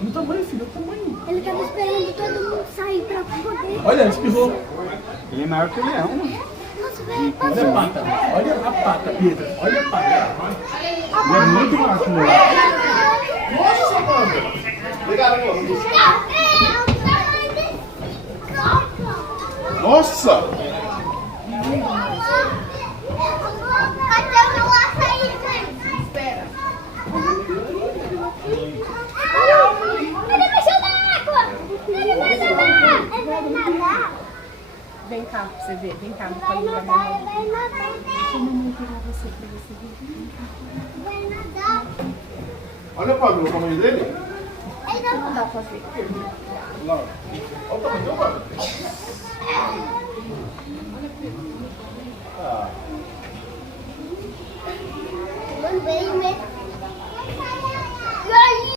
No tamanho, filho, no tamanho. Ele tava esperando todo mundo sair pra poder. Olha, ele espirrou. Ele é maior que o leão. Posso ver? Olha a pata. Olha a pata, Pedro. Olha a pata. Ele é muito maior que o leão. Nossa, mano. Obrigado, moço. Nossa! Cadê o meu açaí, gente? Espera. Ele vai jogar água! Ele vai nadar! Ele vai nadar! Vem cá pra você ver, vem cá no Vai colinho da nadar, mamãe. vai nadar! Deixa a mamãe pegar você pra você ver. Vai nadar! Olha Pablo, o tamanho dele. Ele Não dá pra ver. Lá. Olha o tamanho do Pablo. não veio mesmo.